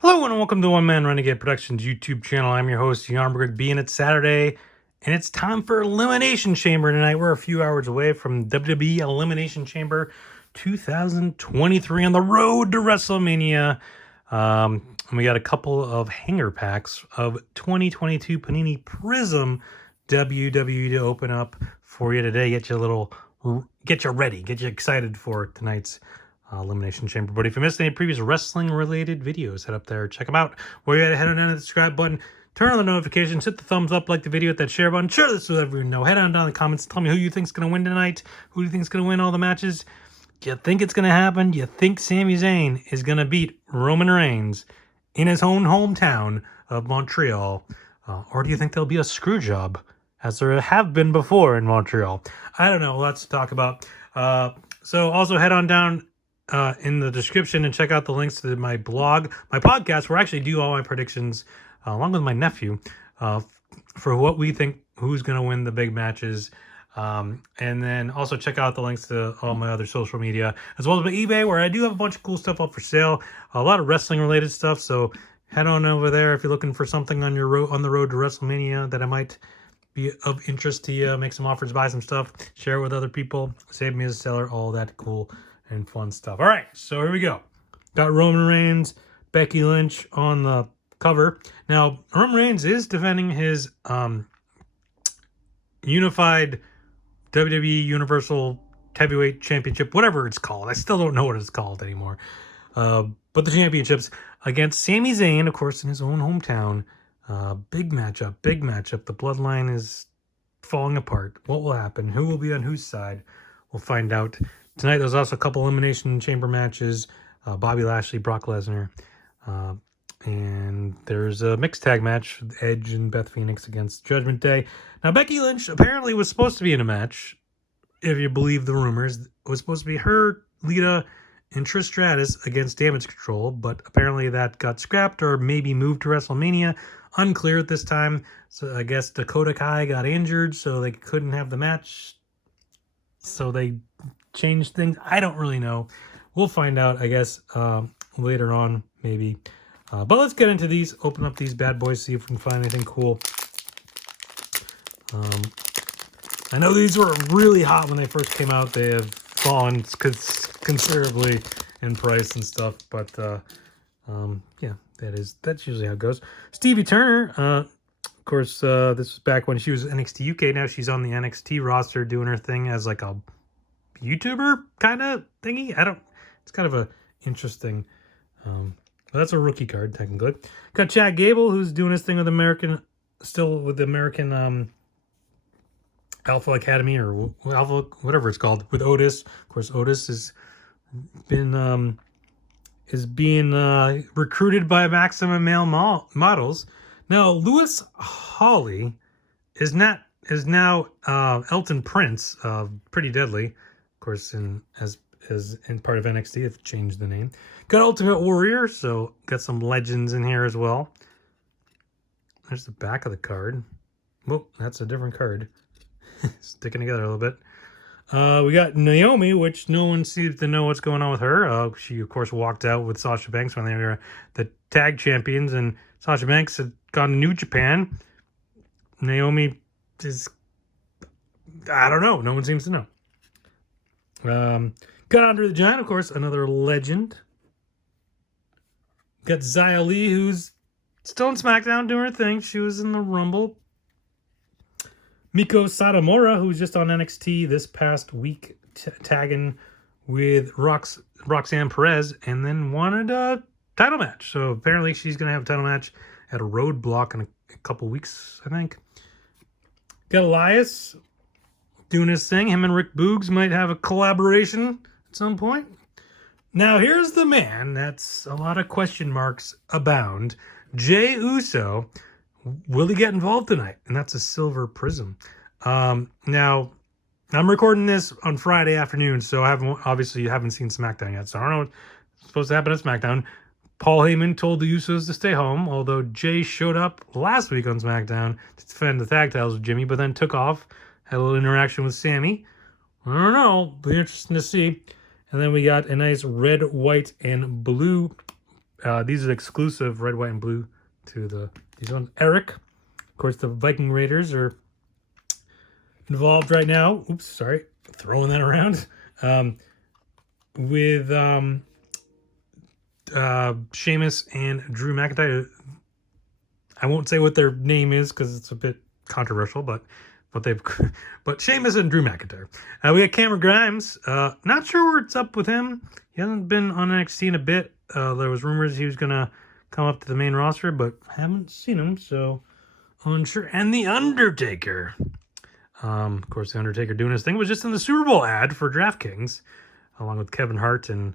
Hello and welcome to One Man Renegade Productions YouTube channel. I'm your host, Yarnberg B, and it's Saturday, and it's time for Elimination Chamber tonight. We're a few hours away from WWE Elimination Chamber 2023 on the road to WrestleMania. And we got a couple of hanger packs of 2022 Panini Prizm WWE to open up for you today. Get you ready, get you excited for tonight's Elimination Chamber. But if you missed any previous wrestling related videos, head up there, check them out. While you're at it, head on down to the subscribe button, turn on the notifications, hit the thumbs up, like the video, hit that share button, share this with everyone you know. Head on down in the comments, tell me who you think's going to win tonight, who do you think's going to win all the matches. Do you think it's going to happen? Do you think Sami Zayn is going to beat Roman Reigns in his own hometown of Montreal? Or do you think there'll be a screw job, as there have been before in Montreal? I don't know. Lots to talk about. So also head on down in the description and check out the links to my blog, my podcast, where I actually do all my predictions along with my nephew for what we think who's going to win the big matches. And then also check out the links to all my other social media, as well as my eBay, where I do have a bunch of cool stuff up for sale, a lot of wrestling related stuff. So head on over there if you're looking for something on your on the road to WrestleMania that I might be of interest to you. Make some offers, buy some stuff, share it with other people, save me as a seller, all that cool and fun stuff. All right, so here we go. Got Roman Reigns, Becky Lynch on the cover. Now, Roman Reigns is defending his unified WWE Universal Heavyweight Championship, whatever it's called. I still don't know what it's called anymore. But the championships against Sami Zayn, of course, in his own hometown. Big matchup. The bloodline is falling apart. What will happen? Who will be on whose side? We'll find out tonight. There's also a couple Elimination Chamber matches. Bobby Lashley, Brock Lesnar. And there's a mixed tag match, Edge and Beth Phoenix against Judgment Day. Now, Becky Lynch apparently was supposed to be in a match, if you believe the rumors. It was supposed to be her, Lita, and Trish Stratus against Damage Control, but apparently that got scrapped or maybe moved to WrestleMania. Unclear at this time. So I guess Dakota Kai got injured, so they couldn't have the match. So they changed things. I don't really know. We'll find out, I guess, later on, maybe. But let's get into these. Open up these bad boys, see if we can find anything cool. I know these were really hot when they first came out. They have fallen considerably in price and stuff. But, yeah, that's usually how it goes. Stevie Turner, of course, this was back when she was NXT UK. Now she's on the NXT roster doing her thing as like a YouTuber kind of thingy. It's kind of a interesting, that's a rookie card technically. Got Chad Gable, who's doing his thing with American Alpha Academy, or Alpha, whatever it's called, with Otis. Of course, Otis is being recruited by Maximum Male Models. Now, Lewis Hawley is now Elton Prince of Pretty Deadly, of course, as in part of NXT. They've changed the name. Got Ultimate Warrior, so got some legends in here as well. There's the back of the card. Whoa, that's a different card. Sticking together a little bit. We got Naomi, which no one seems to know what's going on with her. She, of course, walked out with Sasha Banks when they were the tag champions, and Sasha Banks had gone to New Japan. Naomi is, I don't know. No one seems to know. Got Andre the Giant, of course, another legend. Got Xia Li, who's still in SmackDown doing her thing. She was in the Rumble. Miko Satomura, who's just on NXT this past week, tagging with Roxanne Perez, and then wanted a title match. So apparently she's going to have a title match at a Roadblock in a couple weeks, I think. Got Elias doing his thing. Him and Rick Boogs might have a collaboration at some point. Now, here's the man that's a lot of question marks abound. Jey Uso. Will he get involved tonight? And that's a silver prism. Now, I'm recording this on Friday afternoon, so I haven't seen SmackDown yet. So I don't know what's supposed to happen at SmackDown. Paul Heyman told the Usos to stay home, although Jey showed up last week on SmackDown to defend the tag titles with Jimmy, but then took off, had a little interaction with Sammy. I don't know. Be interesting to see. And then we got a nice red, white, and blue These are exclusive red, white, and blue to these ones. Eric, of course, the Viking Raiders are involved right now. Oops, sorry, throwing that around. With Sheamus and Drew McIntyre. I won't say what their name is because it's a bit controversial, but Sheamus and Drew McIntyre. We got Cameron Grimes. Not sure what's up with him. He hasn't been on NXT in a bit. There was rumors he was gonna come up to the main roster, but haven't seen him, so unsure. And the Undertaker. Of course, the Undertaker doing his thing was just in the Super Bowl ad for DraftKings, along with Kevin Hart and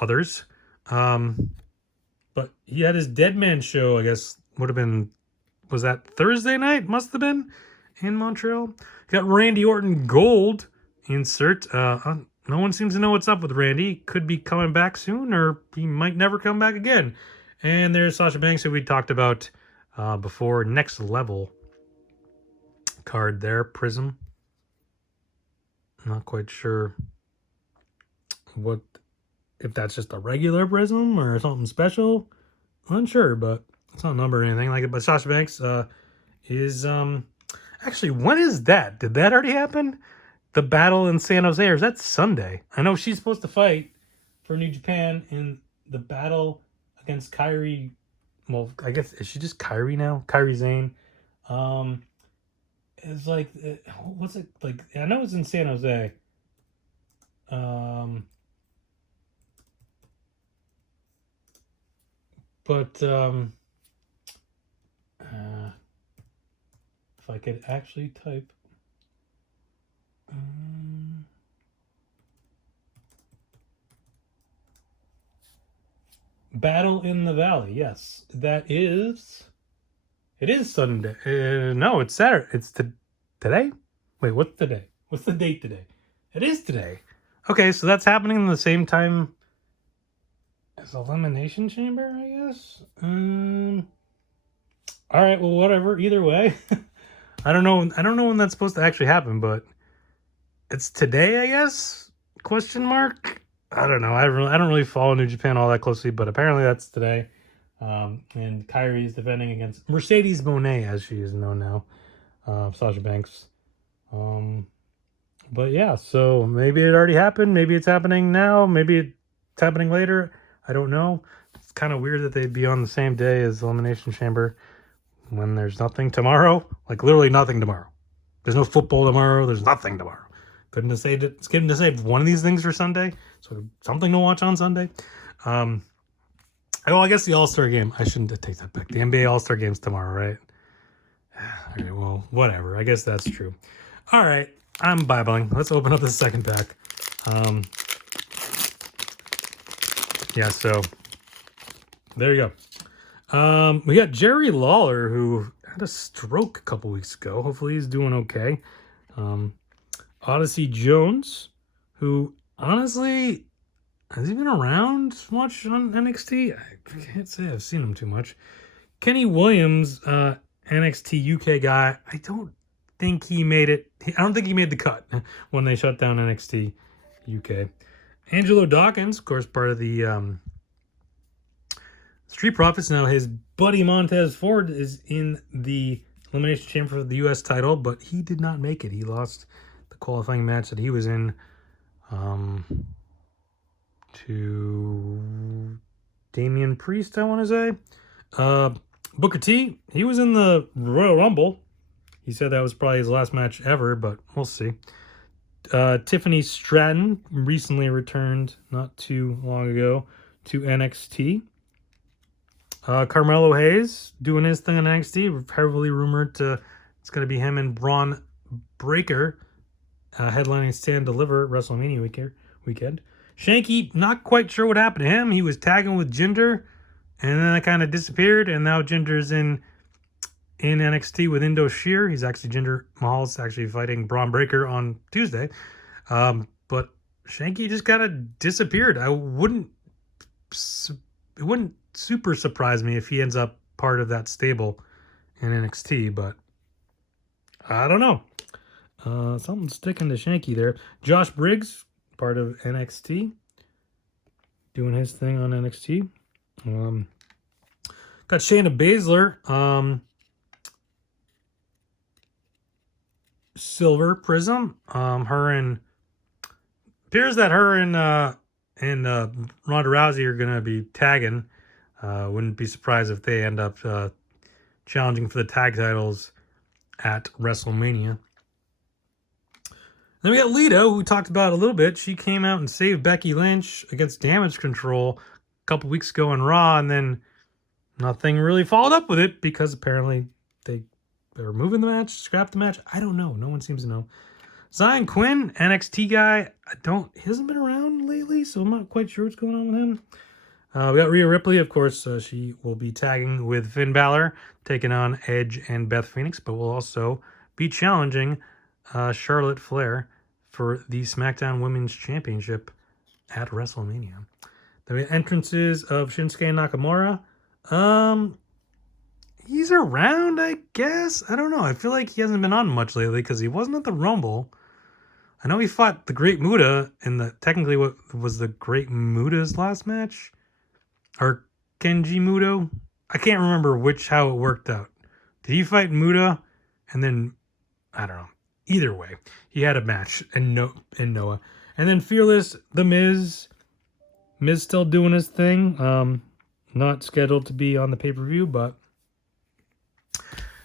others. But he had his Dead Man show, I guess, would have been, was that Thursday night? Must have been in Montreal. Got Randy Orton Gold insert. No one seems to know what's up with Randy. Could be coming back soon, or he might never come back again. And there's Sasha Banks, who we talked about before. Next Level card there, Prizm. Not quite sure what, if that's just a regular Prizm or something special. Unsure, but it's not numbered or anything like it. But Sasha Banks is actually, when is that? Did that already happen? The battle in San Jose, or is that Sunday? I know she's supposed to fight for New Japan in the battle against Kairi. Well, I guess, is she just Kairi now? Kairi Zane. It's like, what's it like? I know it's in San Jose. But if I could actually type, Battle in the Valley. Yes, that is. It is Sunday. No, it's Saturday. It's today. Wait, what's today? What's the date today? It is today. Okay, so that's happening in the same time as Elimination Chamber, I guess. All right, well, whatever. Either way, I don't know. I don't know when that's supposed to actually happen, but it's today, I guess. Question mark. I don't know. I don't really follow New Japan all that closely, but apparently that's today. And Kairi is defending against Mercedes Moné, as she is known now. Sasha Banks. But yeah, so maybe it already happened. Maybe it's happening now. Maybe it's happening later. I don't know. It's kind of weird that they'd be on the same day as Elimination Chamber when there's nothing tomorrow. Like literally nothing tomorrow. There's no football tomorrow. There's nothing tomorrow. Couldn't have saved it. It's couldn't have saved one of these things for Sunday. So something to watch on Sunday. Oh, I guess the All-Star game. I shouldn't take that back. The NBA All-Star game's tomorrow, right? All right, well, whatever. I guess that's true. All right, I'm Bibling. Let's open up the second pack. Yeah, so there you go. We got Jerry Lawler, who had a stroke a couple weeks ago. Hopefully he's doing okay. Odyssey Jones, who honestly, has he been around much on NXT? I can't say I've seen him too much. Kenny Williams, NXT UK guy. I don't think he made it. I don't think he made the cut when they shut down NXT UK. Angelo Dawkins, of course, part of the Street Profits. Now his buddy Montez Ford is in the Elimination Chamber for the US title, but he did not make it. He lost the qualifying match that he was in to Damian Priest, I want to say. Booker T, he was in the Royal Rumble. He said that was probably his last match ever, but we'll see. Tiffany Stratton recently returned not too long ago to NXT. Carmelo Hayes doing his thing on NXT. Heavily rumored it's going to be him and Braun Breaker headlining Stand Deliver at WrestleMania weekend. Shanky, not quite sure what happened to him. He was tagging with Jinder, and then it kind of disappeared, and now Jinder's in NXT with Indo Sheer. He's actually, Jinder Mahal's actually fighting Braun Breaker on Tuesday. But Shanky just kind of disappeared. It wouldn't super surprise me if he ends up part of that stable in NXT, but I don't know. Something's sticking to Shanky there. Josh Briggs, part of NXT, doing his thing on NXT. Got Shayna Baszler, silver prism. Appears that her and Ronda Rousey are gonna be tagging. Wouldn't be surprised if they end up challenging for the tag titles at WrestleMania. Then we got Lita, who we talked about a little bit. She came out and saved Becky Lynch against Damage Control a couple weeks ago on Raw, and then nothing really followed up with it because apparently they were moving the match, scrapped the match. I don't know. No one seems to know. Zion Quinn, NXT guy. He hasn't been around lately, so I'm not quite sure what's going on with him. We got Rhea Ripley, of course. She will be tagging with Finn Balor, taking on Edge and Beth Phoenix, but will also be challenging Charlotte Flair for the SmackDown Women's Championship at WrestleMania. Then we have entrances of Shinsuke Nakamura. He's around, I guess. I don't know. I feel like he hasn't been on much lately because he wasn't at the Rumble. I know he fought the Great Muta in technically what was the Great Muta's last match? Or Kenji Muto? I can't remember how it worked out. Did he fight Muta? And then, I don't know. Either way, he had a match in Noah. And then Fearless, The Miz. Miz still doing his thing. Not scheduled to be on the pay-per-view, but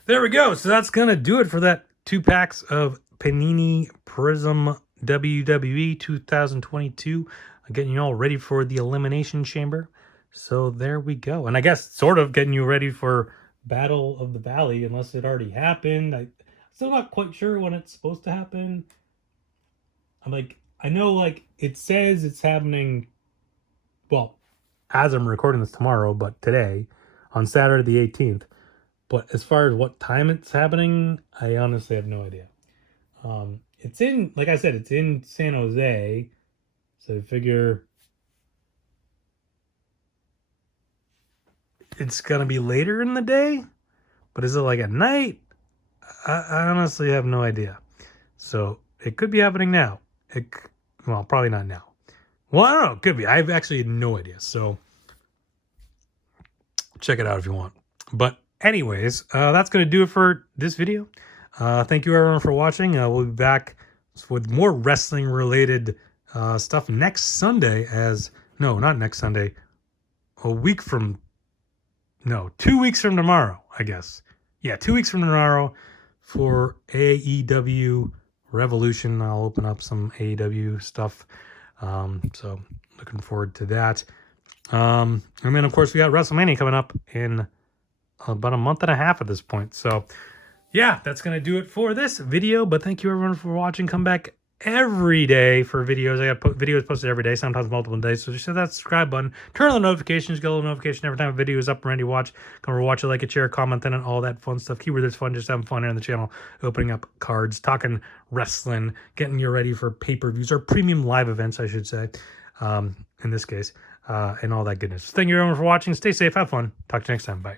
there we go. So that's going to do it for that 2 packs of Panini Prizm WWE 2022. I'm getting you all ready for the Elimination Chamber. So there we go. And I guess sort of getting you ready for Battle of the Valley, unless it already happened. I'm still not quite sure when it's supposed to happen. I know it says it's happening, well, as I'm recording this tomorrow, but today, on Saturday the 18th. But as far as what time it's happening, I honestly have no idea. It's in, like I said, it's in San Jose. So I figure it's going to be later in the day. But is it like at night? I honestly have no idea. So it could be happening now. Well, probably not now. Well, I don't know. It could be. I have actually no idea. So check it out if you want. But anyways, that's going to do it for this video. Thank you everyone for watching. We'll be back with more wrestling related stuff next Sunday not next Sunday. 2 weeks from tomorrow, I guess. Yeah, 2 weeks from tomorrow for AEW Revolution. I'll open up some AEW stuff. So looking forward to that. And then of course we got WrestleMania coming up in about a month and a half at this point. So yeah, that's going to do it for this video. But thank you everyone for watching. Come back every day for videos. I got videos posted every day, sometimes multiple days. So just hit that subscribe button. Turn on the notifications. Get a little notification every time a video is up and ready to watch. Come over, watch it, like it, share, comment, and all that fun stuff. Keyword is fun. Just having fun here on the channel. Opening up cards, talking wrestling, getting you ready for pay-per-views or premium live events, I should say, in this case, and all that goodness. Thank you everyone for watching. Stay safe. Have fun. Talk to you next time. Bye.